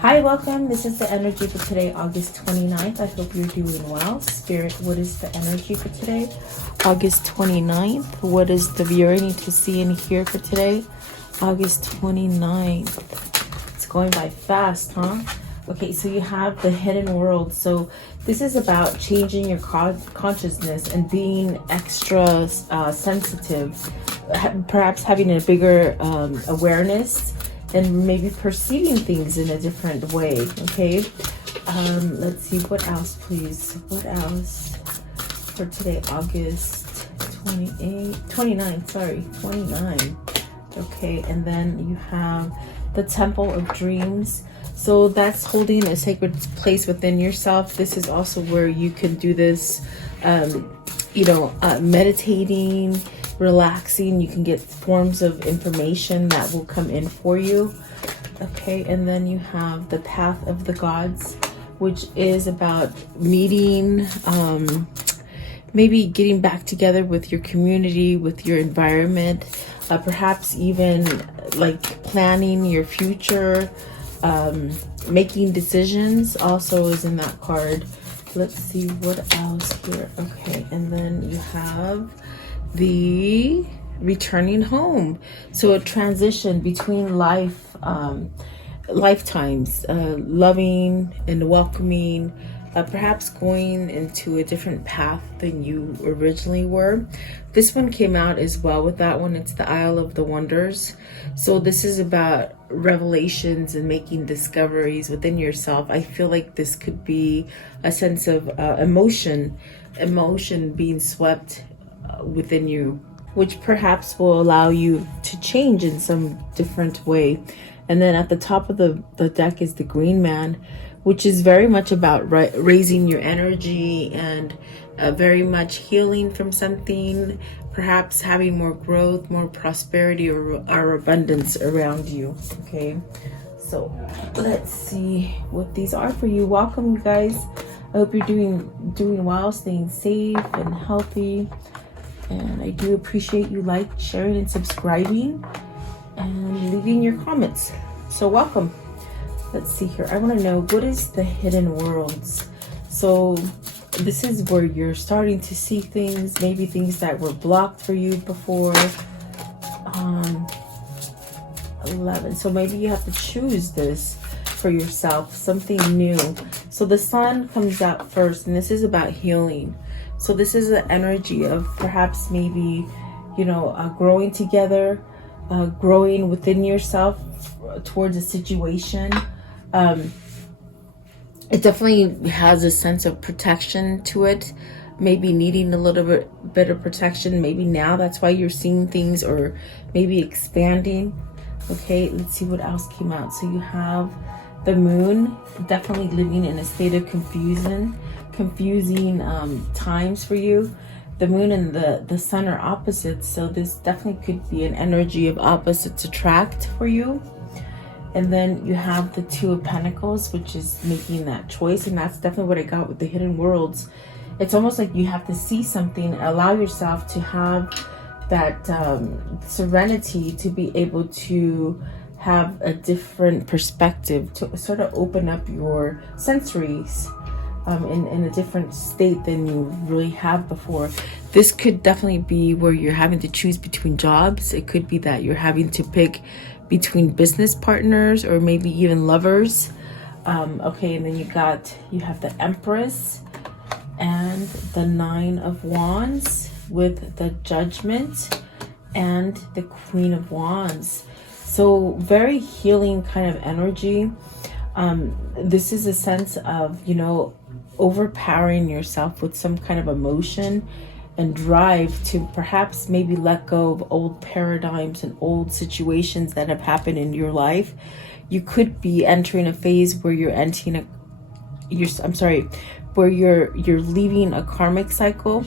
Hi, welcome. This is the energy for today, August 29th. I hope you're doing well. Spirit, what is the energy for today, August 29th? What is the viewer need to see and hear for today, August 29th? It's going by fast, huh? Okay, so you have the hidden world. So this is about changing your consciousness and being extra sensitive, perhaps having a bigger awareness and maybe perceiving things in a different way. Okay, let's see, what else please, what else for today, August 29th, sorry, 29. Okay, and then you have the Temple of Dreams. So that's holding a sacred place within yourself. This is also where you can do this, meditating, relaxing. You can get forms of information that will come in for you. Okay, and then you have the Path of the Gods, which is about meeting, maybe getting back together with your community, with your environment, perhaps even like planning your future, making decisions also is in that card. Let's see what else here. Okay, and then you have the returning home. So a transition between lifetimes, loving and welcoming, perhaps going into a different path than you originally were. This one came out as well with that one. It's the Isle of the Wonders. So this is about revelations and making discoveries within yourself. I feel like this could be a sense of emotion being swept within you, which perhaps will allow you to change in some different way. And then at the top of the deck is the Green Man, which is very much about raising your energy and very much healing from something, perhaps having more growth, more prosperity, or abundance around you. Okay, so let's see what these are for you. Welcome, you guys. I hope you're doing well, staying safe and healthy. And I do appreciate you sharing and subscribing and leaving your comments. So welcome. Let's see here. I want to know, what is the hidden worlds? So this is where you're starting to see things, maybe things that were blocked for you before. 11. So maybe you have to choose this for yourself, something new. So the Sun comes out first, and this is about healing. So this is the energy of perhaps maybe, growing together, growing within yourself towards a situation. It definitely has a sense of protection to it, maybe needing a little bit of protection. Maybe now that's why you're seeing things, or maybe expanding. Okay, let's see what else came out. So you have the Moon, definitely living in a state of confusing times for you. The Moon and the Sun are opposites, so this definitely could be an energy of opposites attract for you. And then you have the Two of Pentacles, which is making that choice, and that's definitely what I got with the hidden worlds. It's almost like you have to see something, allow yourself to have that serenity to be able to have a different perspective, to sort of open up your sensories in a different state than you really have before. This could definitely be where you're having to choose between jobs. It could be that you're having to pick between business partners or maybe even lovers. Okay, and then you have the Empress and the Nine of Wands with the Judgment and the Queen of Wands. So very healing kind of energy. This is a sense of, overpowering yourself with some kind of emotion and drive to perhaps maybe let go of old paradigms and old situations that have happened in your life. You could be entering a phase where you're where you're leaving a karmic cycle,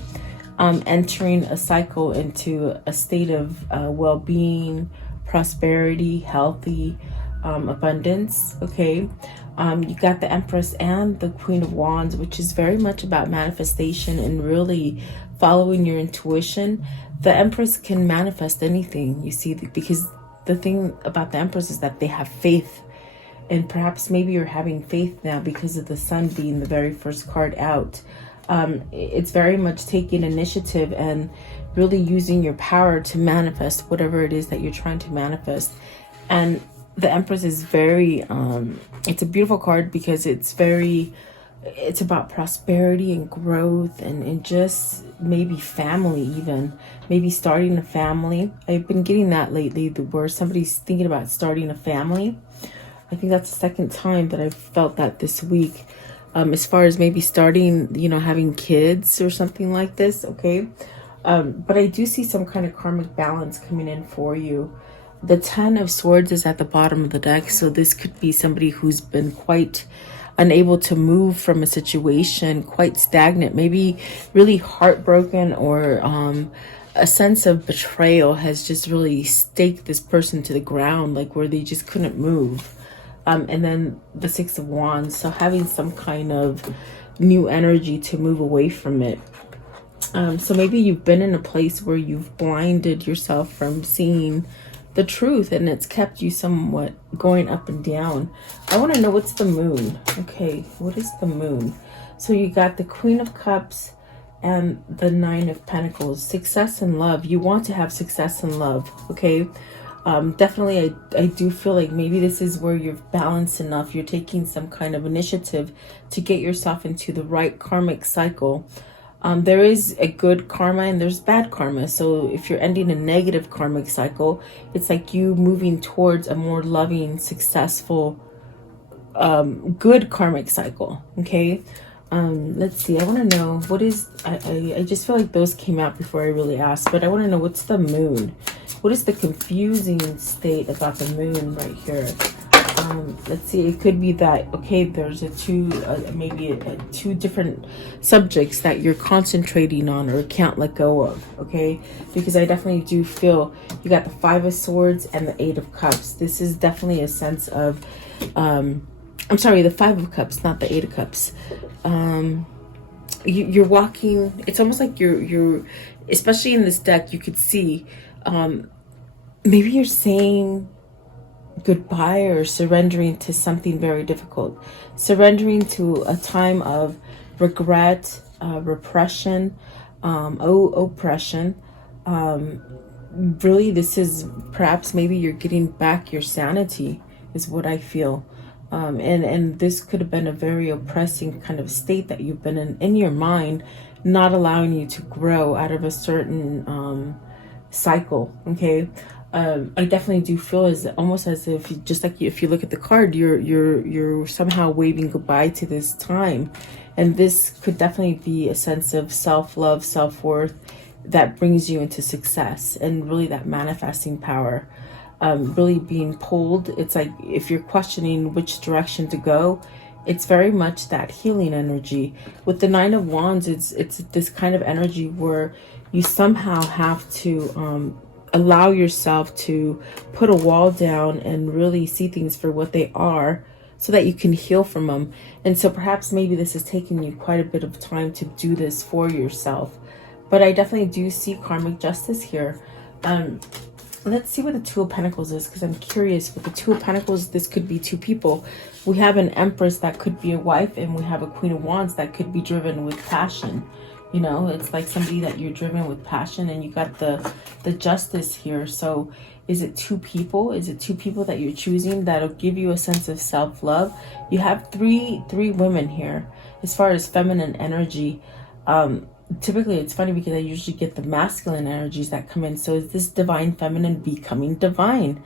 entering a cycle into a state of well-being, prosperity, healthy, abundance. Okay, you got the Empress and the Queen of Wands, which is very much about manifestation and really following your intuition. The Empress can manifest anything, you see, because the thing about the Empress is that they have faith and perhaps maybe you're having faith now because of the sun being the very first card out. It's very much taking initiative and really using your power to manifest whatever it is that you're trying to manifest. And the Empress is very, it's a beautiful card because it's about prosperity and growth and just maybe family, even maybe starting a family. I've been getting that lately where somebody's thinking about starting a family. I think that's the second time that I've felt that this week, as far as maybe starting, you know, having kids or something like this. Okay. But I do see some kind of karmic balance coming in for you. The 10 of Swords is at the bottom of the deck. So this could be somebody who's been quite unable to move from a situation, quite stagnant, maybe really heartbroken, or a sense of betrayal has just really staked this person to the ground, like where they just couldn't move. And then the 6 of Wands. So having some kind of new energy to move away from it. So maybe you've been in a place where you've blinded yourself from seeing the truth, and it's kept you somewhat going up and down. I want to know, what's the moon? Okay, what is the moon? So you got the Queen of Cups and the 9 of Pentacles. Success in love. You want to have success in love. Okay. Definitely, I do feel like maybe this is where you're balanced enough. You're taking some kind of initiative to get yourself into the right karmic cycle. There is a good karma and there's bad karma. So if you're ending a negative karmic cycle, it's like you moving towards a more loving, successful, good karmic cycle. Okay. Let's see. I want to know what is, I just feel like those came out before I really asked, but I want to know, what's the moon? What is the confusing state about the moon right here? Let's see. It could be that, okay, there's maybe two different subjects that you're concentrating on or can't let go of. Okay, because I definitely do feel you got the 5 of Swords and the 8 of Cups. This is definitely a sense of, I'm sorry, the 5 of Cups, not the 8 of Cups. You're walking. It's almost like you're, especially in this deck, you could see, maybe you're saying goodbye or surrendering to something very difficult, surrendering to a time of regret, repression, oppression. Really, this is perhaps maybe you're getting back your sanity, is what I feel. And this could have been a very oppressing kind of state that you've been in your mind, not allowing you to grow out of a certain cycle. Okay. I definitely do feel almost as if, just like if you look at the card, you're somehow waving goodbye to this time. And this could definitely be a sense of self-love, self-worth that brings you into success and really that manifesting power. Really being pulled. It's like if you're questioning which direction to go, it's very much that healing energy. With the 9 of Wands, it's this kind of energy where you somehow have to allow yourself to put a wall down and really see things for what they are so that you can heal from them. And so perhaps maybe this is taking you quite a bit of time to do this for yourself. But I definitely do see karmic justice here. Let's see what the 2 of Pentacles is, because I'm curious. With the 2 of Pentacles, this could be 2 people. We have an Empress that could be a wife, and we have a Queen of Wands that could be driven with passion. You know, it's like somebody that you're driven with passion, and you got the justice here. So is it 2 people? Is it 2 people that you're choosing that'll give you a sense of self-love? You have three women here. As far as feminine energy, typically it's funny because I usually get the masculine energies that come in. So is this divine feminine becoming divine?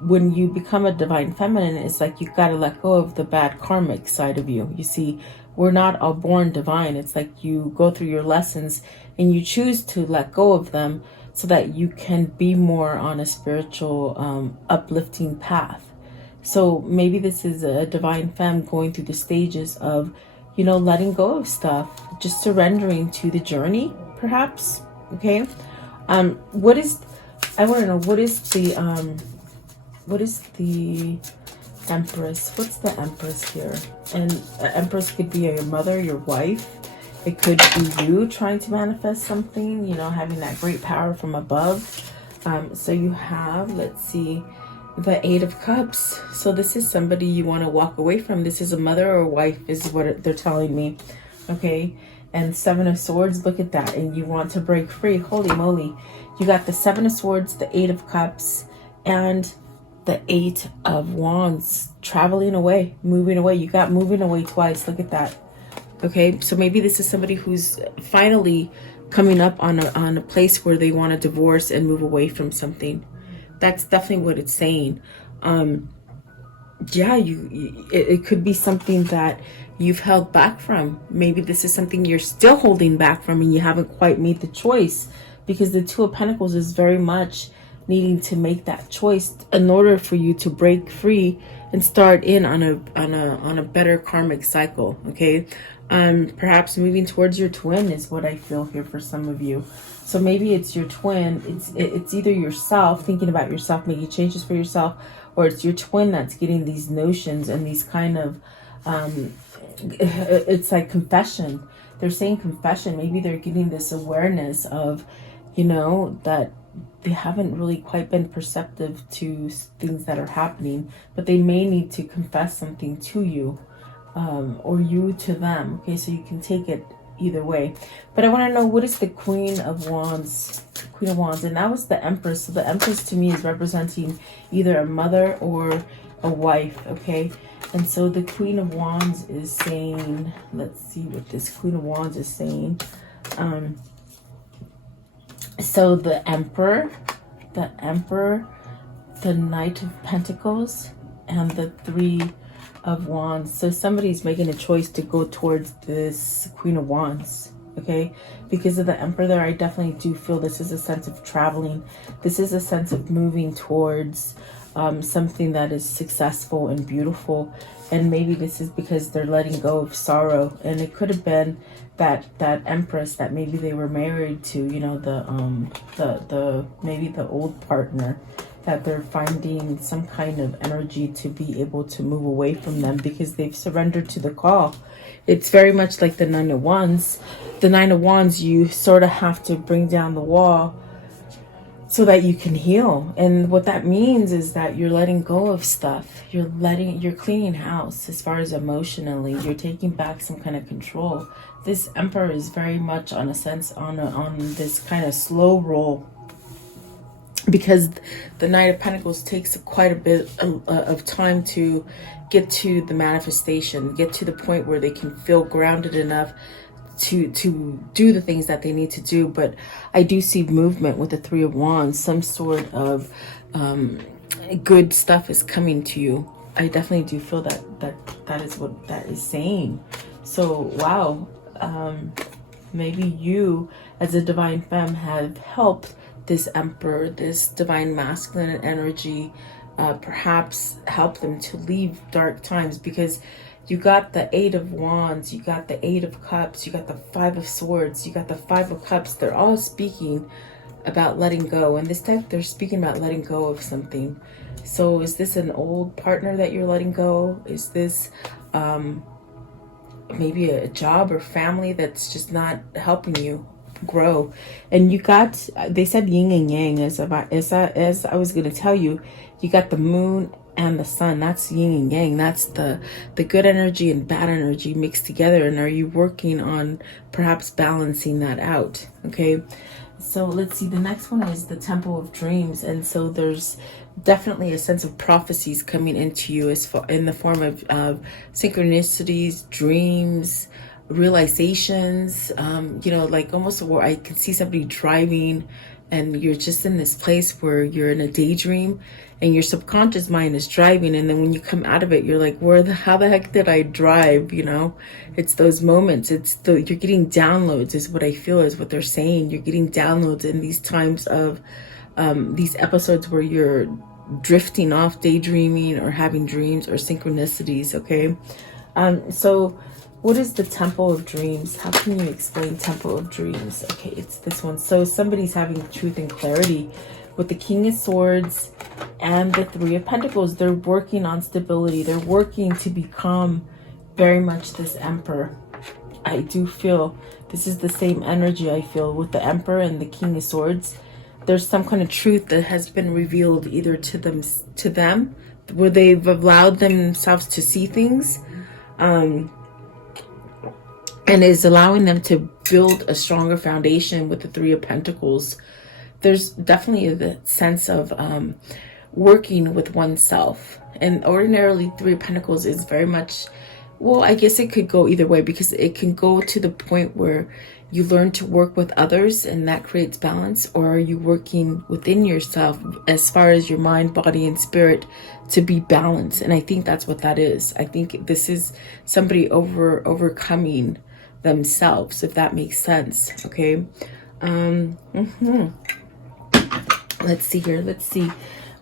When you become a divine feminine, it's like you've got to let go of the bad karmic side of you. You see, we're not all born divine. It's like you go through your lessons and you choose to let go of them so that you can be more on a spiritual uplifting path. So maybe this is a divine femme going through the stages of, you know, letting go of stuff, just surrendering to the journey, perhaps. Okay. I want to know, what is the Empress? What's the Empress here? And Empress could be your mother, your wife. It could be you trying to manifest something, you know, having that great power from above. So you have, let's see, the Eight of Cups. So this is somebody you want to walk away from. This is a mother or a wife is what they're telling me. Okay. And Seven of Swords, look at that. And you want to break free. Holy moly. You got the Seven of Swords, the Eight of Cups, and the Eight of Wands. Traveling away, moving away. You got moving away twice. Look at that. Okay. So maybe this is somebody who's finally coming up on a place where they want to divorce and move away from something. That's definitely what it's saying. Yeah, it could be something that you've held back from. Maybe this is something you're still holding back from and you haven't quite made the choice, because the Two of Pentacles is very much needing to make that choice in order for you to break free and start in on a better karmic cycle. Okay. Perhaps moving towards your twin is what I feel here for some of you. So maybe it's your twin. It's either yourself, thinking about yourself, making changes for yourself, or it's your twin that's getting these notions and these kind of, it's like confession. They're saying confession. Maybe they're getting this awareness of, you know, that they haven't really quite been perceptive to things that are happening, but they may need to confess something to you, or you to them. Okay, so you can take it either way. But I want to know, what is the Queen of Wands? Queen of Wands, and that was the Empress. So the Empress to me is representing either a mother or a wife. Okay, and so the Queen of Wands is saying, let's see what this Queen of Wands is saying. So the Emperor, the Knight of Pentacles, and the Three of Wands. So somebody's making a choice to go towards this Queen of Wands. Okay, because of the Emperor there, I definitely do feel this is a sense of traveling. This is a sense of moving towards something that is successful and beautiful. And maybe this is because they're letting go of sorrow. And it could have been that Empress that maybe they were married to, you know, the maybe the old partner, that they're finding some kind of energy to be able to move away from them because they've surrendered to the call. It's very much like the Nine of Wands. The Nine of Wands, you sort of have to bring down the wall so that you can heal. And what that means is that you're letting go of stuff. You're cleaning house as far as emotionally. You're taking back some kind of control. This Emperor is very much on this kind of slow roll, because the Knight of Pentacles takes quite a bit of time to get to the manifestation, get to the point where they can feel grounded enough to do the things that they need to do. But I do see movement with the Three of Wands. Some sort of good stuff is coming to you. I definitely do feel that is what that is saying. So wow, maybe you as a divine femme have helped this Emperor, this divine masculine energy, perhaps help them to leave dark times, because you got the Eight of Wands, you got the Eight of Cups, you got the Five of Swords, you got the Five of Cups. They're all speaking about letting go, and this time they're speaking about letting go of something. So is this an old partner that you're letting go? Is this maybe a job or family that's just not helping you grow? And you got, they said yin and yang, as I was going to tell you, you got the moon and the sun. That's yin and yang. That's the good energy and bad energy mixed together. And are you working on perhaps balancing that out? Okay, so let's see, the next one is the Temple of Dreams. And so there's definitely a sense of prophecies coming into you in the form of synchronicities, dreams, realizations, you know, like almost where I can see somebody driving and you're just in this place where you're in a daydream and your subconscious mind is driving, and then when you come out of it, you're like, how the heck did I drive? You know, it's those moments. You're getting downloads is what I feel is what they're saying. You're getting downloads in these times of these episodes where you're drifting off, daydreaming or having dreams or synchronicities. Okay, so what is the Temple of Dreams? How can you explain Temple of Dreams? Okay, it's this one. So somebody's having truth and clarity with the King of Swords and the Three of Pentacles. They're working on stability. They're working to become very much this Emperor. I do feel this is the same energy I feel with the Emperor and the King of Swords. there's some kind of truth that has been revealed either to them, where they've allowed themselves to see things, and is allowing them to build a stronger foundation with the Three of Pentacles. There's definitely the sense of working with oneself. And ordinarily, Three of Pentacles is very much, well, I guess it could go either way, because it can go to the point where you learn to work with others and that creates balance, or are you working within yourself as far as your mind, body, and spirit to be balanced? And I think that's what that is. I think this is somebody overcoming themselves, if that makes sense. Okay. Let's see here. Let's see.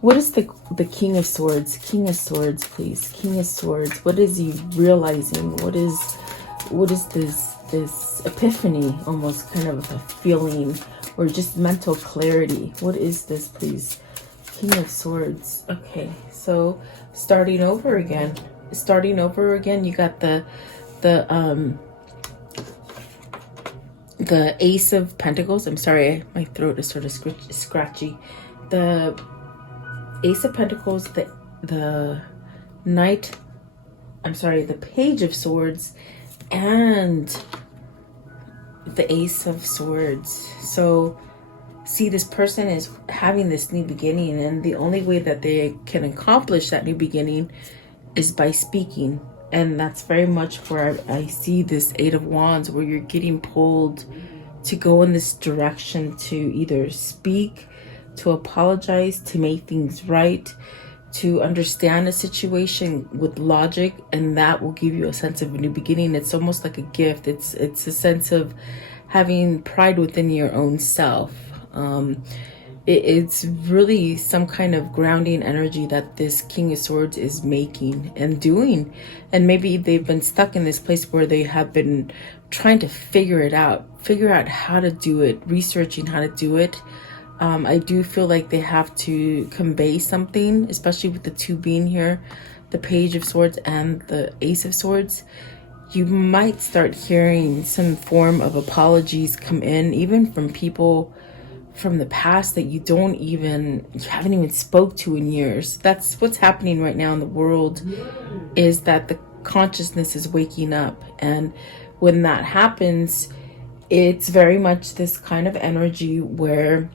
What is the King of Swords? King of Swords, please. King of Swords. What is he realizing? What is this epiphany, almost kind of a feeling, or just mental clarity? What is this, please? King of Swords. Okay, so starting over again. You got the Ace of Pentacles. I'm sorry, my throat is sort of scratchy. The Ace of Pentacles, the Knight, I'm sorry, the Page of Swords, and the Ace of Swords. So see, this person is having this new beginning, and the only way that they can accomplish that new beginning is by speaking. And that's very much where I see this Eight of Wands, where you're getting pulled to go in this direction, to either speak, to apologize, to make things right, to understand a situation with logic, and that will give you a sense of a new beginning. It's almost like a gift. It's a sense of having pride within your own self. It's really some kind of grounding energy that this King of Swords is making and doing. And maybe they've been stuck in this place where they have been trying to figure out how to do it, researching how to do it. I do feel like they have to convey something, especially with the two being here, the Page of Swords and the Ace of Swords. You might start hearing some form of apologies come in, even from people from the past that you haven't even spoke to in years. That's what's happening right now in the world, is that the consciousness is waking up. And when that happens, it's very much this kind of energy where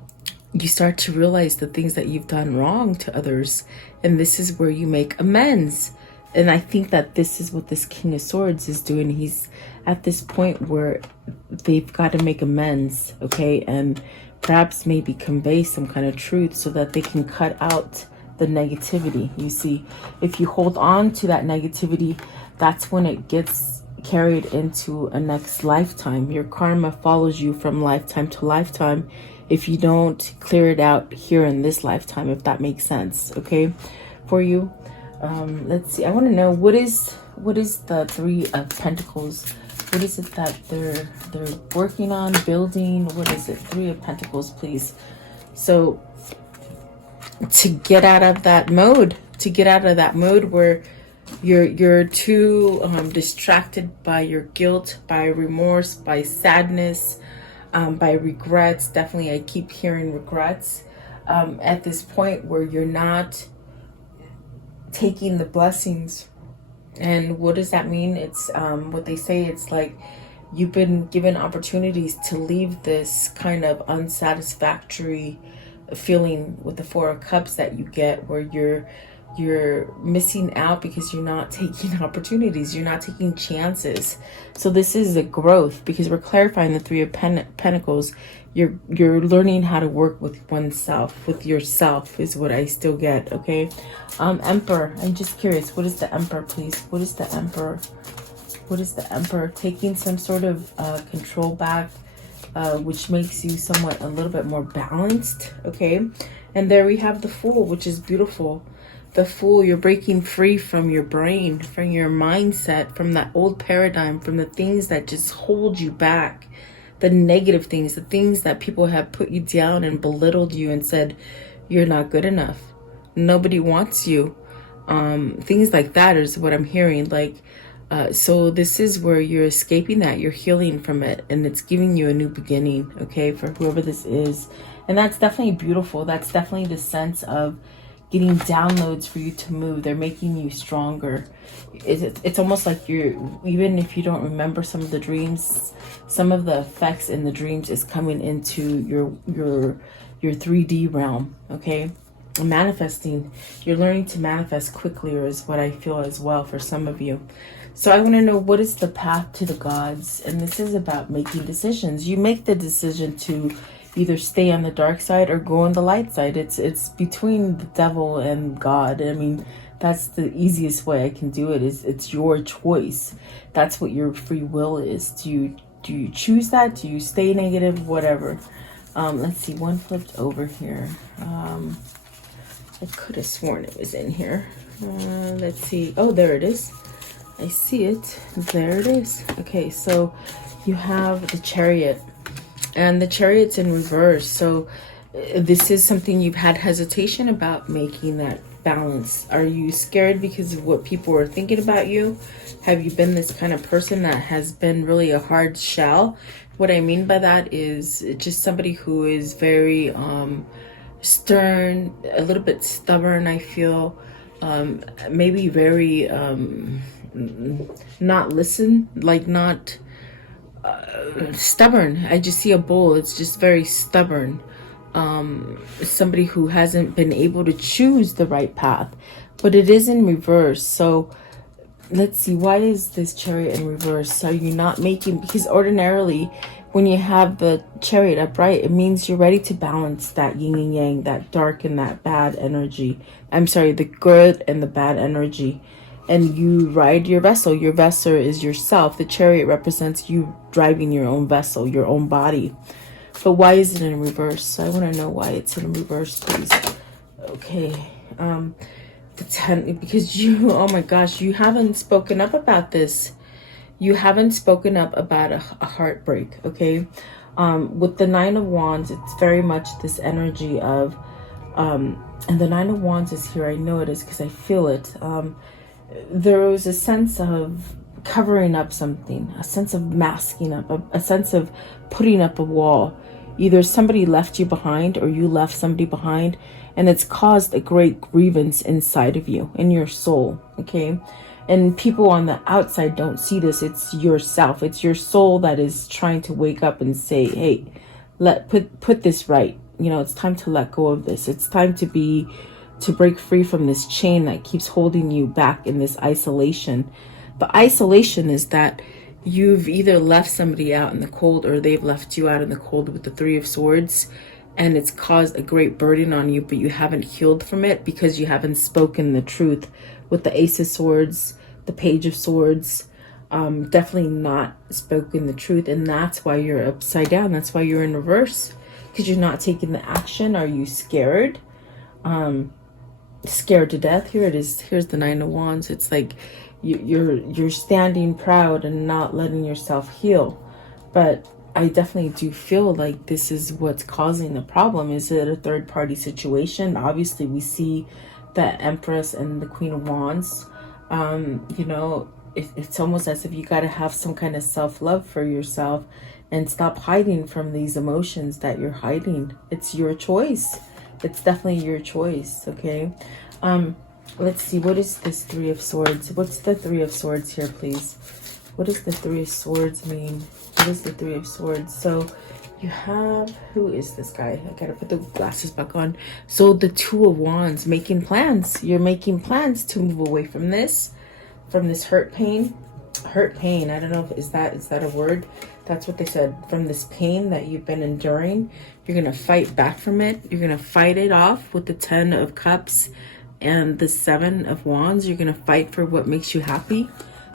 you start to realize the things that you've done wrong to others. And this is where you make amends. And I think that this is what this King of Swords is doing. He's at this point where they've got to make amends, okay? And perhaps maybe convey some kind of truth so that they can cut out the negativity. You see, if you hold on to that negativity, that's when it gets carried into a next lifetime. Your karma follows you from lifetime to lifetime if you don't clear it out here in this lifetime, if that makes sense, okay, for you. Let's see. I want to know, what is the Three of Pentacles? What is it that they're working on, building? What is it? Three of Pentacles, please. So to get out of that mode, where you're too distracted by your guilt, by remorse, by sadness, by regrets. Definitely, I keep hearing regrets. At this point where you're not taking the blessings. And what does that mean? It's what they say, it's like you've been given opportunities to leave this kind of unsatisfactory feeling with the Four of Cups that you get, where you're missing out because you're not taking opportunities, you're not taking chances. So this is a growth, because we're clarifying the Three of Pentacles. You're learning how to work with oneself, with yourself, is what I still get, okay? Emperor, I'm just curious, what is the Emperor, please? What is the Emperor? What is the Emperor? Taking some sort of control back, which makes you somewhat a little bit more balanced, okay? And there we have the Fool, which is beautiful. The Fool, you're breaking free from your brain, from your mindset, from that old paradigm, from the things that just hold you back, the negative things, the things that people have put you down and belittled you and said, you're not good enough, nobody wants you. Things like that is what I'm hearing. Like, So this is where you're escaping that, you're healing from it, and it's giving you a new beginning, okay, for whoever this is. And that's definitely beautiful. That's definitely the sense of getting downloads for you to move. They're making you stronger. It's almost like you're, even if you don't remember some of the dreams, some of the effects in the dreams is coming into your 3D realm, okay? Manifesting, you're learning to manifest quickly, or is what I feel as well for some of you. So I want to know, what is the path to the gods? And this is about making decisions. You make the decision to either stay on the dark side or go on the light side. It's between the devil and God. I mean, that's the easiest way I can do it. Is it's your choice. That's what your free will is. Do you choose that? Do you stay negative? Whatever. Let's see, one flipped over here. I could have sworn it was in here. Let's see. Oh, there it is. I see it. There it is. Okay, so you have the Chariot, and the Chariot's in reverse. So this is something you've had hesitation about, making that balance. Are you scared because of what people are thinking about you? Have you been this kind of person that has been really a hard shell? What I mean by that is just somebody who is very stern, a little bit stubborn, I feel. Maybe very not listen, like not stubborn. I just see a bull. It's just very stubborn. Somebody who hasn't been able to choose the right path, but it is in reverse. So let's see, why is this Chariot in reverse? Are you not making, because ordinarily when you have the Chariot upright, it means you're ready to balance that yin and yang, that dark and that bad energy. I'm sorry, the good and the bad energy. And you ride your vessel. Your vessel is yourself. The Chariot represents you driving your own vessel, your own body. But why is it in reverse? I want to know why it's in reverse, please. Okay. The 10, because you, oh my gosh, you haven't spoken up about this. You haven't spoken up about a heartbreak, okay? With the 9 of Wands, it's very much this energy of, and the 9 of Wands is here. I know it is because I feel it. There was a sense of covering up something, a sense of masking up, a sense of putting up a wall. Either somebody left you behind or you left somebody behind, and it's caused a great grievance inside of you, in your soul, okay? And people on the outside don't see this. It's yourself. It's your soul that is trying to wake up and say, hey, put this right. You know, it's time to let go of this. It's time to break free from this chain that keeps holding you back in this isolation. The isolation is that you've either left somebody out in the cold, or they've left you out in the cold with the 3 of Swords, and it's caused a great burden on you, but you haven't healed from it because you haven't spoken the truth. With the Ace of Swords, the Page of Swords, definitely not spoken the truth, and that's why you're upside down. That's why you're in reverse, because you're not taking the action. Are you scared? Scared to death? Here it is. Here's the 9 of Wands. It's like you're standing proud and not letting yourself heal. But I definitely do feel like this is what's causing the problem. Is it a third party situation? Obviously we see the Empress and the Queen of Wands. You know, it's almost as if you got to have some kind of self-love for yourself and stop hiding from these emotions that you're hiding. It's your choice. It's definitely your choice, okay? Let's see, what is this 3 of Swords? What's the 3 of Swords here, please? What does the 3 of Swords mean? What is the 3 of Swords? So you have, who is this guy? I gotta put the glasses back on. So the 2 of Wands, making plans. You're making plans to move away from this hurt pain. Hurt pain, I don't know if is that a word? That's what they said. From this pain that you've been enduring, you're gonna fight back from it. You're gonna fight it off with the 10 of Cups and the 7 of Wands. You're gonna fight for what makes you happy.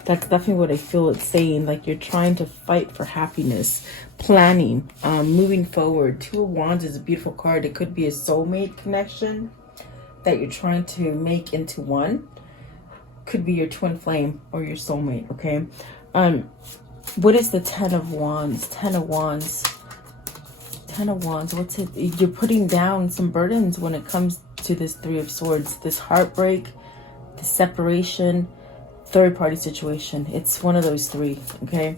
That's definitely what I feel it's saying. Like you're trying to fight for happiness, planning, moving forward. 2 of Wands is a beautiful card. It could be a soulmate connection that you're trying to make into one. Could be your twin flame or your soulmate, okay? What is the 10 of Wands? 10 of Wands. 10 of Wands, what's it? You're putting down some burdens when it comes to this 3 of Swords. This heartbreak, the separation, third party situation. It's one of those three, okay?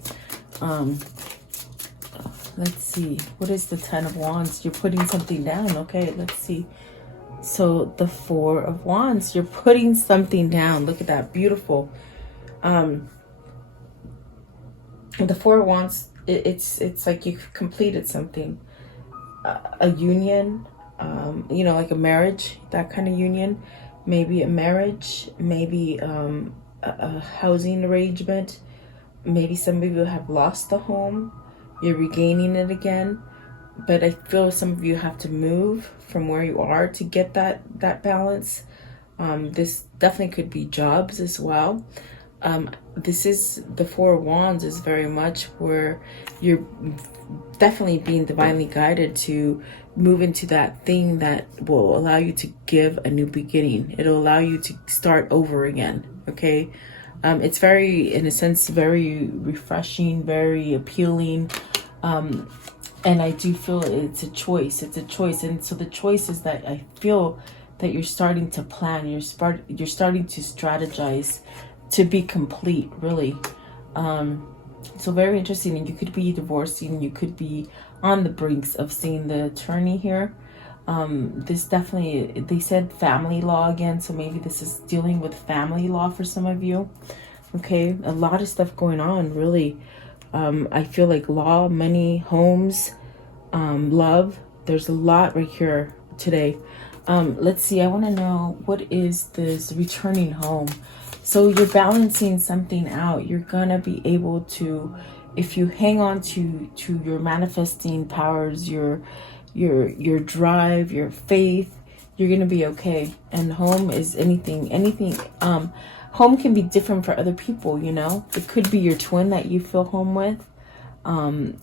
Let's see. What is the Ten of Wands? You're putting something down. Okay, let's see. So the Four of Wands, you're putting something down. Look at that. Beautiful. The Four of Wands, it's like you've completed something. A union, you know, like a marriage, that kind of union. Maybe a marriage, maybe a housing arrangement. Maybe some of you have lost the home. You're regaining it again. But I feel some of you have to move from where you are to get that balance. This definitely could be jobs as well. This is the Four of Wands is very much where you're definitely being divinely guided to move into that thing that will allow you to give a new beginning. It'll allow you to start over again. Okay. It's very, in a sense, very refreshing, very appealing. And I do feel it's a choice. It's a choice. And so the choice is that I feel that you're starting to plan. You're starting to strategize to be complete, really. So very interesting. And you could be divorcing. You could be on the brinks of seeing the attorney here. This definitely, they said family law again. So maybe this is dealing with family law for some of you. Okay. A lot of stuff going on, really. I feel like law, money, homes, love. There's a lot right here today. Let's see. I want to know, what is this returning home? So you're balancing something out. You're gonna be able to, if you hang on to your manifesting powers, your drive, your faith, you're gonna be okay. And home is anything. Home can be different for other people, you know. It could be your twin that you feel home with.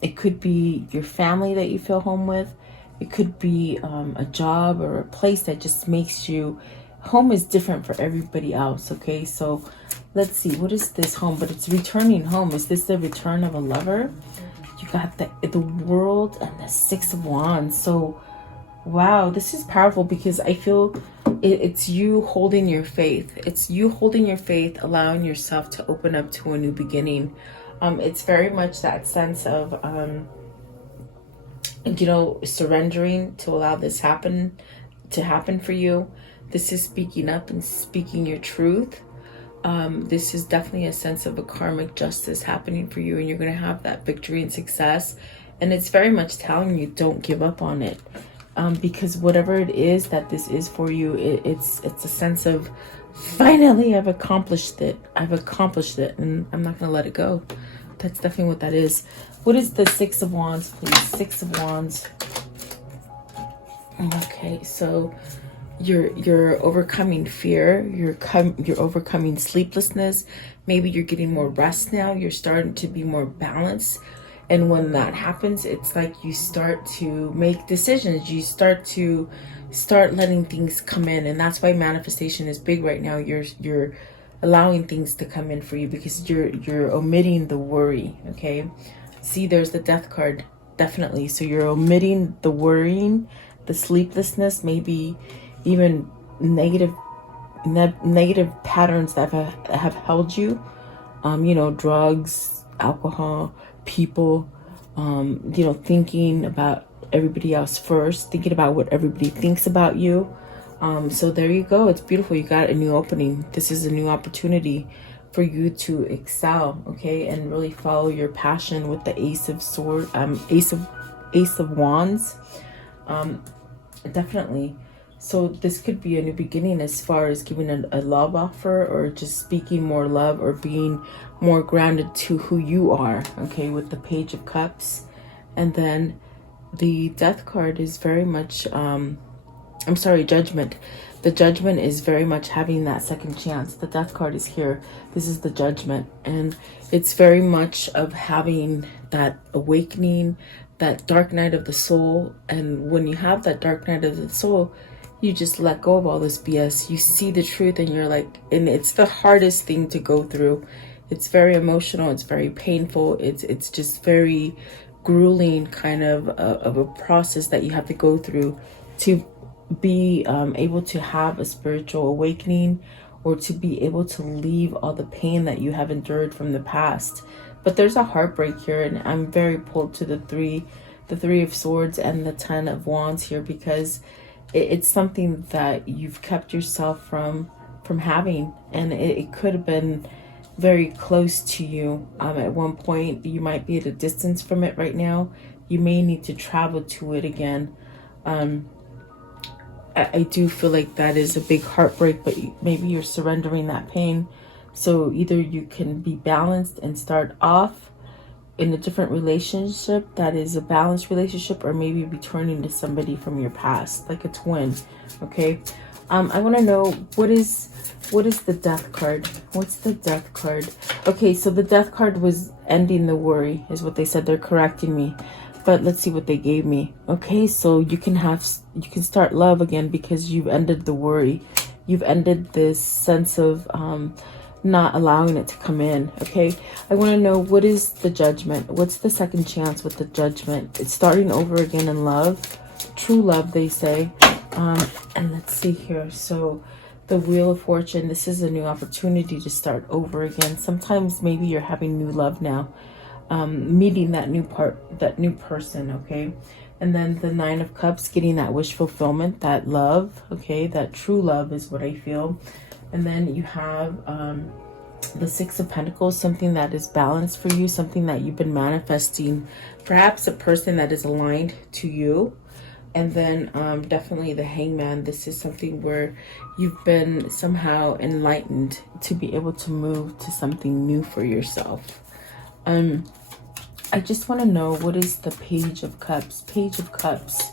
It could be your family that you feel home with. It could be a job or a place that just makes you... Home is different for everybody else, okay? So let's see. What is this home? But it's returning home. Is this the return of a lover? You got the World and the Six of Wands. So, wow, this is powerful because I feel... It's you holding your faith. It's you holding your faith, allowing yourself to open up to a new beginning. It's very much that sense of, you know, surrendering to allow this to happen for you. This is speaking up and speaking your truth. This is definitely a sense of a karmic justice happening for you, and you're going to have that victory and success. And it's very much telling you, don't give up on it. Because whatever it is that this is for you, it's a sense of, finally, I've accomplished it. I've accomplished it, and I'm not going to let it go. That's definitely what that is. What is the Six of Wands, please? Six of Wands. Okay, so you're overcoming fear. You're overcoming sleeplessness. Maybe you're getting more rest now. You're starting to be more balanced. And when that happens, it's like you start to make decisions. You start letting things come in. And that's why manifestation is big right now. You're allowing things to come in for you because you're omitting the worry, okay? See, there's the Death card, definitely. So you're omitting the worrying, the sleeplessness, maybe even negative patterns that have held you. You know, drugs, alcohol, people, you know, thinking about everybody else first, thinking about what everybody thinks about you. So there you go. It's beautiful. You got a new opening. This is a new opportunity for you to excel, okay, and really follow your passion with the Ace of Wands. Definitely. So this could be a new beginning as far as giving a love offer, or just speaking more love, or being more grounded to who you are, okay, with the Page of Cups. And then the Death card is very much, Judgment. The Judgment is very much having that second chance. The Death card is here. This is the Judgment. And it's very much of having that awakening, that dark night of the soul. And when you have that dark night of the soul, you just let go of all this BS. You see the truth, and you're like, and it's the hardest thing to go through. It's very emotional. It's very painful. It's just very grueling kind of a process that you have to go through to be able to have a spiritual awakening, or to be able to leave all the pain that you have endured from the past. But there's a heartbreak here, and I'm very pulled to the three of swords and the 10 of wands here, because it's something that you've kept yourself from having, and it could have been very close to you at one point. You might be at a distance from it right now. You may need to travel to it again. I do feel like that is a big heartbreak, but maybe you're surrendering that pain. So either you can be balanced and start off in a different relationship that is a balanced relationship, or maybe returning to somebody from your past, like a twin. Okay. I want to know, what is the death card? What's the death card? Okay, so the death card was ending the worry, is what they said. They're correcting me, but let's see what they gave me. Okay, so you can start love again, because you've ended the worry. You've ended this sense of not allowing it to come in. Okay, I want to know, what is the judgment? What's the second chance with the judgment? It's starting over again in love, true love, they say. And let's see here. So the Wheel of Fortune, this is a new opportunity to start over again. Sometimes maybe you're having new love now, meeting that new person. Okay, and then the 9 of Cups, getting that wish fulfillment, that love. Okay, that true love is what I feel. And then you have the 6 of Pentacles, something that is balanced for you, something that you've been manifesting, perhaps a person that is aligned to you. And then definitely the Hangman. This is something where you've been somehow enlightened to be able to move to something new for yourself. I just want to know, what is the Page of Cups? Page of Cups.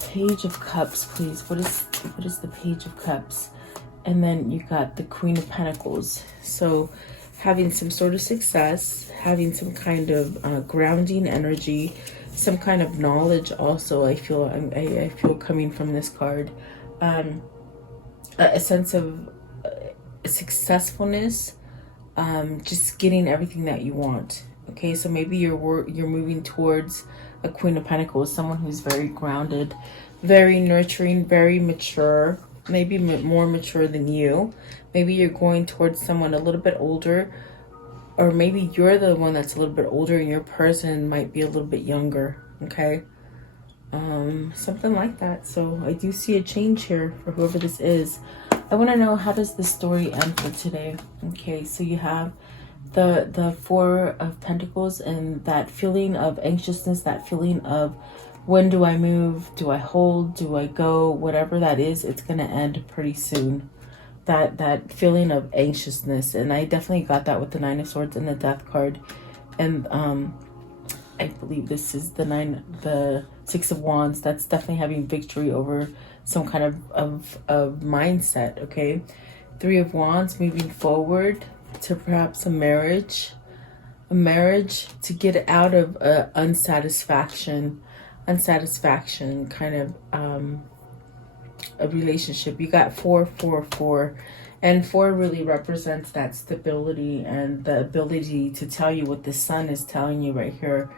Page of Cups, please. What is the Page of Cups? And then you got the Queen of Pentacles. So having some sort of success, having some kind of grounding energy, some kind of knowledge also. I feel coming from this card, a sense of successfulness, just getting everything that you want. Okay, so maybe you're moving towards a Queen of Pentacles, someone who's very grounded, very nurturing, very mature, maybe more mature than you. Maybe you're going towards someone a little bit older, or maybe you're the one that's a little bit older and your person might be a little bit younger. Okay, something like that. So I do see a change here for whoever this is. I want to know, how does the story end for today? Okay, so you have the 4 of Pentacles, and that feeling of anxiousness, that feeling of, when do I move? Do I hold? Do I go? Whatever that is, it's going to end pretty soon. That feeling of anxiousness. And I definitely got that with the 9 of Swords and the Death card. And I believe this is the 6 of Wands. That's definitely having victory over some kind of mindset. Okay, 3 of Wands, moving forward to perhaps a marriage to get out of unsatisfaction kind of a relationship. You got 4, 4, 4, and 4 really represents that stability and the ability to tell you what the sun is telling you right here,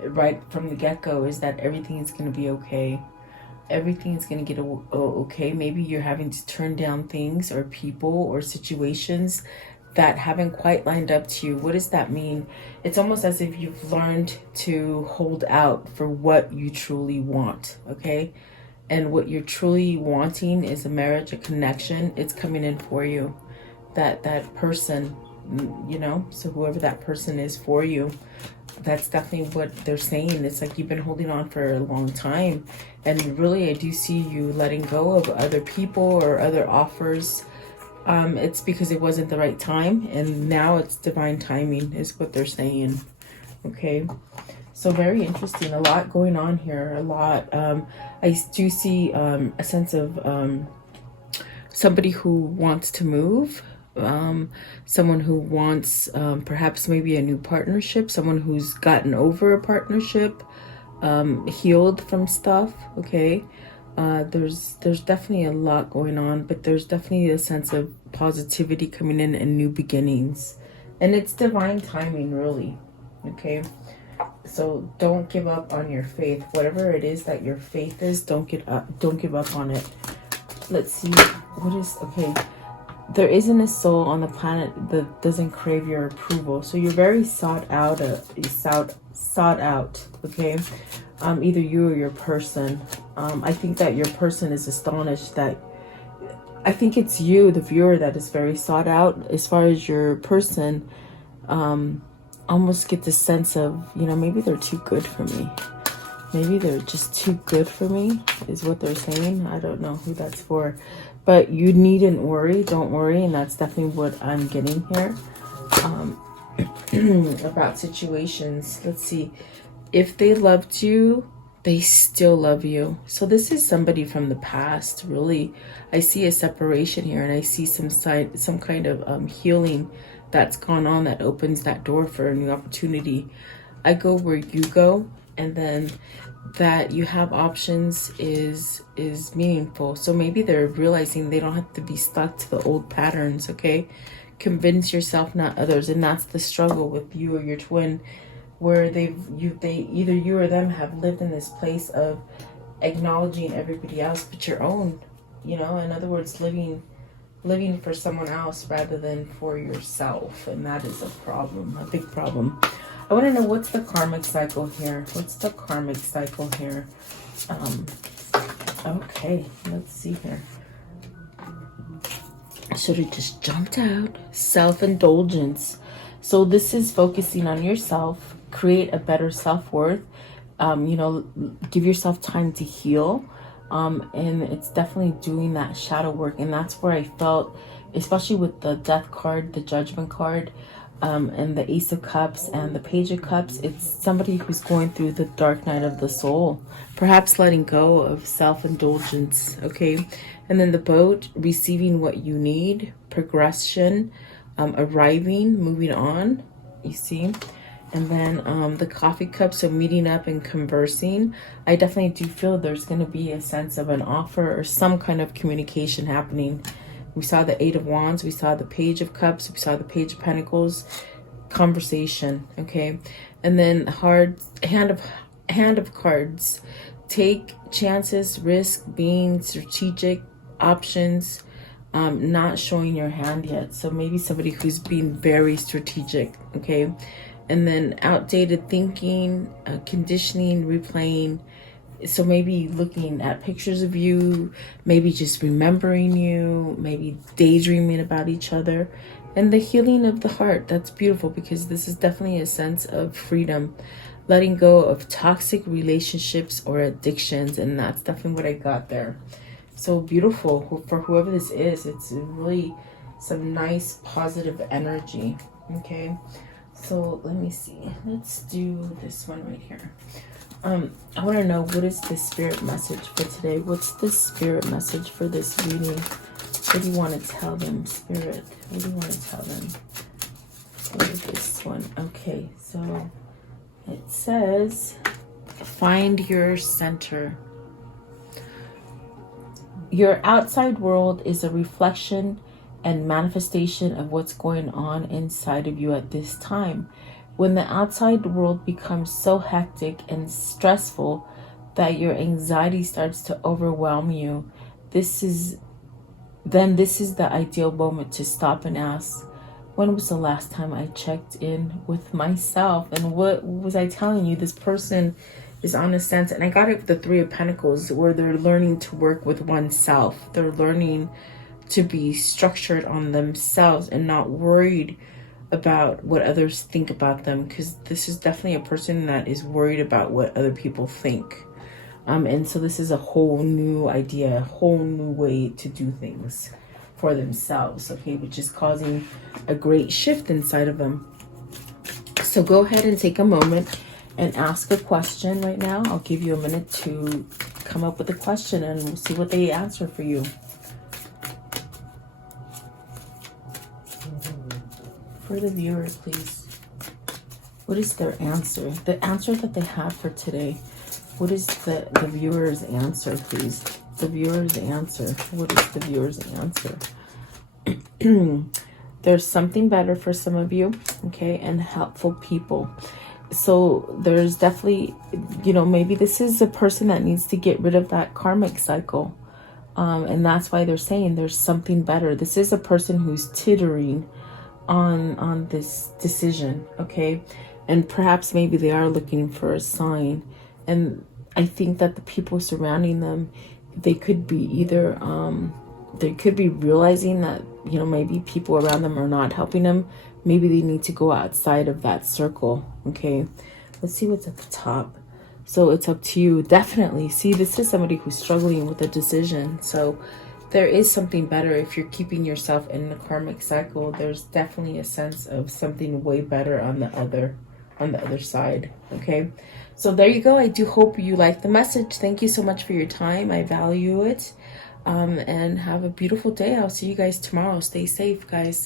right from the get-go, is that everything is going to be okay. Everything is going to get okay. Maybe you're having to turn down things or people or situations that haven't quite lined up to you. What does that mean? It's almost as if you've learned to hold out for what you truly want. Okay, and what you're truly wanting is a marriage, a connection. It's coming in for you. That person, you know, so whoever that person is for you, that's definitely what they're saying. It's like you've been holding on for a long time, and really I do see you letting go of other people or other offers. It's because it wasn't the right time, and now it's divine timing is what they're saying. Okay, so very interesting. A lot going on here. A lot. I do see a sense of somebody who wants to move, someone who wants perhaps maybe a new partnership, someone who's gotten over a partnership, healed from stuff. Okay, there's definitely a lot going on, but there's definitely a sense of positivity coming in and new beginnings, and it's divine timing, really. Okay, so don't give up on your faith. Whatever it is that your faith is, don't give up on it. Let's see what is okay. there isn't a soul on the planet that doesn't crave your approval. So you're very sought out, okay? Either you or your person. I think that your person is astonished that, I think it's you, the viewer, that is very sought out. As far as your person, almost get the sense of, you know, maybe they're too good for me. Maybe they're just too good for me, is what they're saying. I don't know who that's for. But you needn't worry. Don't worry. And that's definitely what I'm getting here. About situations. Let's see. If they loved you, they still love you. So this is somebody from the past, really. I see a separation here, and I see some kind of healing that's gone on that opens that door for a new opportunity. I go where you go, and then that you have options is meaningful. So maybe they're realizing they don't have to be stuck to the old patterns, okay? Convince yourself, not others. And that's the struggle with you or your twin, where they either you or them have lived in this place of acknowledging everybody else but your own, you know, in other words, living for someone else rather than for yourself. And that is a problem, a big problem. I want to know, what's the karmic cycle here? What's the karmic cycle here? Okay, let's see here. Should have just jumped out. Self-indulgence. So this is focusing on yourself, create a better self-worth, you know, give yourself time to heal. And it's definitely doing that shadow work. And that's where I felt, especially with the death card, the judgment card, and the Ace of Cups and the Page of Cups, it's somebody who's going through the dark night of the soul, perhaps letting go of self-indulgence, okay? And then the Boat, receiving what you need, progression, arriving, moving on, you see? And then the Coffee Cup, so meeting up and conversing. I definitely do feel there's going to be a sense of an offer or some kind of communication happening. We saw the Eight of Wands, we saw the Page of Cups, we saw the Page of Pentacles, conversation, okay? And then Hand of Cards, take chances, risk, being strategic, options, not showing your hand yet. So maybe somebody who's being very strategic, okay? And then outdated thinking, conditioning, replaying. So maybe looking at pictures of you, maybe just remembering you, maybe daydreaming about each other. And the healing of the heart, that's beautiful, because this is definitely a sense of freedom, letting go of toxic relationships or addictions. And that's definitely what I got there. So beautiful for whoever this is. It's really some nice positive energy, okay? So let me see. Let's do this one right here. I want to know, what is the spirit message for today? What's the spirit message for this reading? What do you want to tell them, Spirit? What do you want to tell them for this one? Okay, so it says, find your center. Your outside world is a reflection and manifestation of what's going on inside of you at this time. When the outside world becomes so hectic and stressful that your anxiety starts to overwhelm you, this is the ideal moment to stop and ask, when was the last time I checked in with myself? And what was I telling you? This person is on a sense, and I got it, the Three of Pentacles, where they're learning to work with oneself. They're learning to be structured on themselves and not worried about what others think about them, because this is definitely a person that is worried about what other people think. And so this is a whole new idea, a whole new way to do things for themselves, okay, which is causing a great shift inside of them. So go ahead and take a moment and ask a question right now. I'll give you a minute to come up with a question, and we'll see what they answer for you. For the viewer, please. What is their answer? The answer that they have for today. What is the viewer's answer, please? The viewer's answer. What is the viewer's answer? There's something better for some of you, okay, and helpful people. So there's definitely, you know, maybe this is a person that needs to get rid of that karmic cycle. And that's why they're saying there's something better. This is a person who's teetering on this decision, okay? And perhaps maybe they are looking for a sign. And I think that the people surrounding them, they could be either they could be realizing that, you know, maybe people around them are not helping them. Maybe they need to go outside of that circle. Okay, let's see what's at the top. So it's up to you. Definitely. See, this is somebody who's struggling with a decision. So there is something better. If you're keeping yourself in the karmic cycle, there's definitely a sense of something way better on the other side. Okay, so there you go. I do hope you like the message. Thank you so much for your time. I value it. And have a beautiful day. I'll see you guys tomorrow. Stay safe, guys.